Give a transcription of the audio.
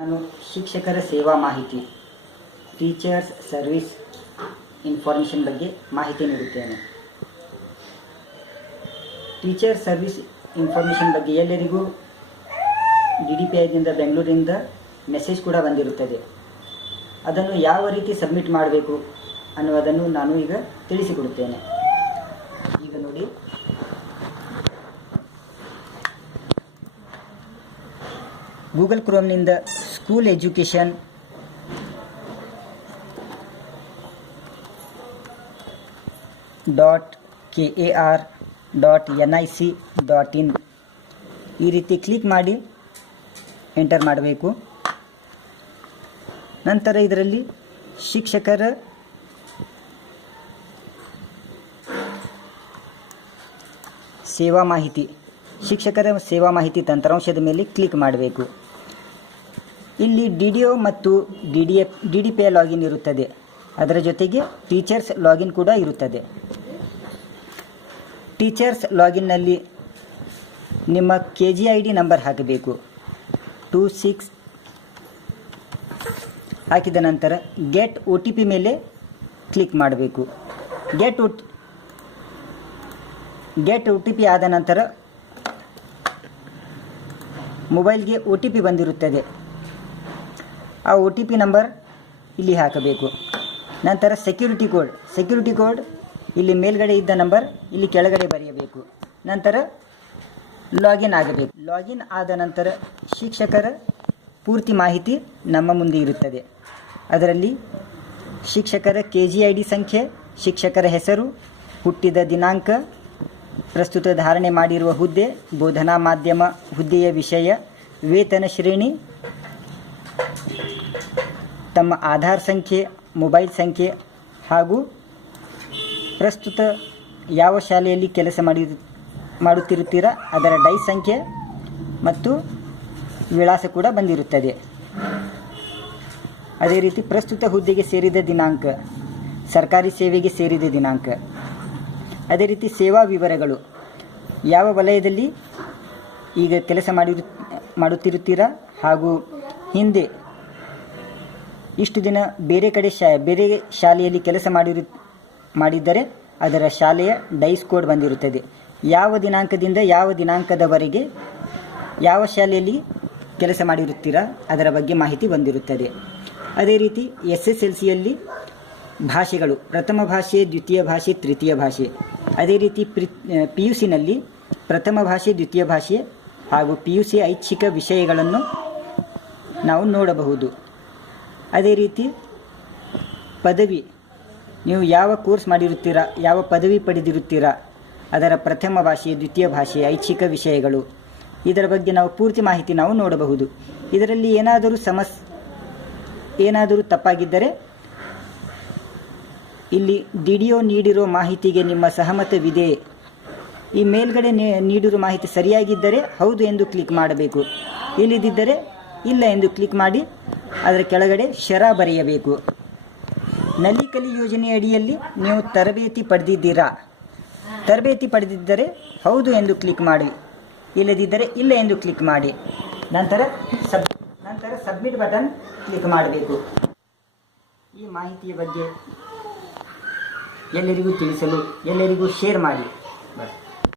ನಾನು ಶಿಕ್ಷಕರ ಸೇವಾ ಮಾಹಿತಿ ಟೀಚರ್ಸ್ ಸರ್ವಿಸ್ ಇನ್ಫಾರ್ಮೇಷನ್ ಬಗ್ಗೆ ಮಾಹಿತಿ ನೀಡುತ್ತೇನೆ. ಟೀಚರ್ ಸರ್ವಿಸ್ ಇನ್ಫಾರ್ಮೇಷನ್ ಬಗ್ಗೆ ಎಲ್ಲರಿಗೂ DDPIದಿಂದ ಬೆಂಗಳೂರಿನಿಂದ ಮೆಸೇಜ್ ಕೂಡ ಬಂದಿರುತ್ತದೆ. ಅದನ್ನು ಯಾವ ರೀತಿ ಸಬ್ಮಿಟ್ ಮಾಡಬೇಕು ಅನ್ನುವುದನ್ನು ನಾನು ಈಗ ತಿಳಿಸಿಕೊಡುತ್ತೇನೆ. ಈಗ ನೋಡಿ, ಗೂಗಲ್ ಕ್ರೋಮ್ನಿಂದ ಸ್ಕೂಲ್ ಎಜುಕೇಷನ್ .kar.nic.in ಈ ರೀತಿ ಕ್ಲಿಕ್ ಮಾಡಿ ಎಂಟರ್ ಮಾಡಬೇಕು. ನಂತರ ಇದರಲ್ಲಿ ಶಿಕ್ಷಕರ ಸೇವಾ ಮಾಹಿತಿ ತಂತ್ರಾಂಶದ ಮೇಲೆ ಕ್ಲಿಕ್ ಮಾಡಬೇಕು. ಇಲ್ಲಿ DDO ಮತ್ತು DDPI ಲಾಗಿನ್ ಇರುತ್ತದೆ. ಅದರ ಜೊತೆಗೆ ಟೀಚರ್ಸ್ ಲಾಗಿನ್ ಕೂಡ ಇರುತ್ತದೆ. ಟೀಚರ್ಸ್ ಲಾಗಿನ್ನಲ್ಲಿ ನಿಮ್ಮ KGID ನಂಬರ್ ಹಾಕಬೇಕು. 26 ಹಾಕಿದ ನಂತರ ಗೆಟ್ OTP ಮೇಲೆ ಕ್ಲಿಕ್ ಮಾಡಬೇಕು. ಗೆಟ್ OTP ಆದ ನಂತರ ಮೊಬೈಲ್ಗೆ OTP ಬಂದಿರುತ್ತದೆ. ಆ OTP ನಂಬರ್ ಇಲ್ಲಿ ಹಾಕಬೇಕು. ನಂತರ ಸೆಕ್ಯೂರಿಟಿ ಕೋಡ್ ಇಲ್ಲಿ ಮೇಲ್ಗಡೆ ಇದ್ದ ನಂಬರ್ ಇಲ್ಲಿ ಕೆಳಗಡೆ ಬರೆಯಬೇಕು. ನಂತರ ಲಾಗಿನ್ ಆಗಬೇಕು. ಲಾಗಿನ್ ಆದ ನಂತರ ಶಿಕ್ಷಕರ ಪೂರ್ತಿ ಮಾಹಿತಿ ನಮ್ಮ ಮುಂದೆ ಇರುತ್ತದೆ. ಅದರಲ್ಲಿ ಶಿಕ್ಷಕರ KGID ಸಂಖ್ಯೆ, ಶಿಕ್ಷಕರ ಹೆಸರು, ಹುಟ್ಟಿದ ದಿನಾಂಕ, ಪ್ರಸ್ತುತ ಧಾರಣೆ ಮಾಡಿರುವ ಹುದ್ದೆ, ಬೋಧನಾ ಮಾಧ್ಯಮ, ಹುದ್ದೆಯ ವಿಷಯ, ವೇತನ ಶ್ರೇಣಿ, ತಮ್ಮ ಆಧಾರ್ ಸಂಖ್ಯೆ, ಮೊಬೈಲ್ ಸಂಖ್ಯೆ ಹಾಗೂ ಪ್ರಸ್ತುತ ಯಾವ ಶಾಲೆಯಲ್ಲಿ ಕೆಲಸ ಮಾಡುತ್ತಿರುತ್ತೀರಾ ಅದರ ಡೈಸ್ ಸಂಖ್ಯೆ ಮತ್ತು ವಿಳಾಸ ಕೂಡ ಬಂದಿರುತ್ತದೆ. ಅದೇ ರೀತಿ ಪ್ರಸ್ತುತ ಹುದ್ದೆಗೆ ಸೇರಿದ ದಿನಾಂಕ, ಸರ್ಕಾರಿ ಸೇವೆಗೆ ಸೇರಿದ ದಿನಾಂಕ, ಅದೇ ರೀತಿ ಸೇವಾ ವಿವರಗಳು, ಯಾವ ವಲಯದಲ್ಲಿ ಈಗ ಕೆಲಸ ಮಾಡುತ್ತಿರುತ್ತೀರಾ ಹಾಗೂ ಹಿಂದೆ ಇಷ್ಟು ದಿನ ಬೇರೆ ಶಾಲೆಯಲ್ಲಿ ಕೆಲಸ ಮಾಡಿದ್ದರೆ ಅದರ ಶಾಲೆಯ ಡೈಸ್ ಕೋಡ್ ಬಂದಿರುತ್ತದೆ. ಯಾವ ದಿನಾಂಕದಿಂದ ಯಾವ ದಿನಾಂಕದವರೆಗೆ ಯಾವ ಶಾಲೆಯಲ್ಲಿ ಕೆಲಸ ಮಾಡಿರುತ್ತೀರಾ ಅದರ ಬಗ್ಗೆ ಮಾಹಿತಿ ಬಂದಿರುತ್ತದೆ. ಅದೇ ರೀತಿ SSLCಯಲ್ಲಿ ಭಾಷೆಗಳು, ಪ್ರಥಮ ಭಾಷೆ, ದ್ವಿತೀಯ ಭಾಷೆ, ತೃತೀಯ ಭಾಷೆ, ಅದೇ ರೀತಿ PUCನಲ್ಲಿ ಪ್ರಥಮ ಭಾಷೆ, ದ್ವಿತೀಯ ಭಾಷೆ ಹಾಗೂ PUC ಐಚ್ಛಿಕ ವಿಷಯಗಳನ್ನು ನಾವು ನೋಡಬಹುದು. ಅದೇ ರೀತಿ ಪದವಿ, ನೀವು ಯಾವ ಕೋರ್ಸ್ ಮಾಡಿರುತ್ತೀರಾ, ಯಾವ ಪದವಿ ಪಡೆದಿರುತ್ತೀರಾ ಅದರ ಪ್ರಥಮ ಭಾಷೆ, ದ್ವಿತೀಯ ಭಾಷೆ, ಐಚ್ಛಿಕ ವಿಷಯಗಳು, ಇದರ ಬಗ್ಗೆ ನಾವು ಪೂರ್ತಿ ಮಾಹಿತಿ ನಾವು ನೋಡಬಹುದು. ಇದರಲ್ಲಿ ಏನಾದರೂ ತಪ್ಪಾಗಿದ್ದರೆ ಇಲ್ಲಿ DDO ನೀಡಿರೋ ಮಾಹಿತಿಗೆ ನಿಮ್ಮ ಸಹಮತವಿದೆ, ಈ ಮೇಲ್ಗಡೆ ನೀಡಿರೋ ಮಾಹಿತಿ ಸರಿಯಾಗಿದ್ದರೆ ಹೌದು ಎಂದು ಕ್ಲಿಕ್ ಮಾಡಬೇಕು. ಇಲ್ಲದಿದ್ದರೆ ಇಲ್ಲ ಎಂದು ಕ್ಲಿಕ್ ಮಾಡಿ ಅದರ ಕೆಳಗಡೆ ಶರ ಬರೆಯಬೇಕು. ನಲಿಕಲಿ ಯೋಜನೆ ಅಡಿಯಲ್ಲಿ ನೀವು ತರಬೇತಿ ಪಡೆದಿದ್ದರೆ ಹೌದು ಎಂದು ಕ್ಲಿಕ್ ಮಾಡಿ, ಇಲ್ಲದಿದ್ದರೆ ಇಲ್ಲ ಎಂದು ಕ್ಲಿಕ್ ಮಾಡಿ. ನಂತರ ಸಬ್ಮಿಟ್ ಬಟನ್ ಕ್ಲಿಕ್ ಮಾಡಬೇಕು. ಈ ಮಾಹಿತಿಯ ಬಗ್ಗೆ ಎಲ್ಲರಿಗೂ ತಿಳಿಸಲು ಎಲ್ಲರಿಗೂ ಶೇರ್ ಮಾಡಿ.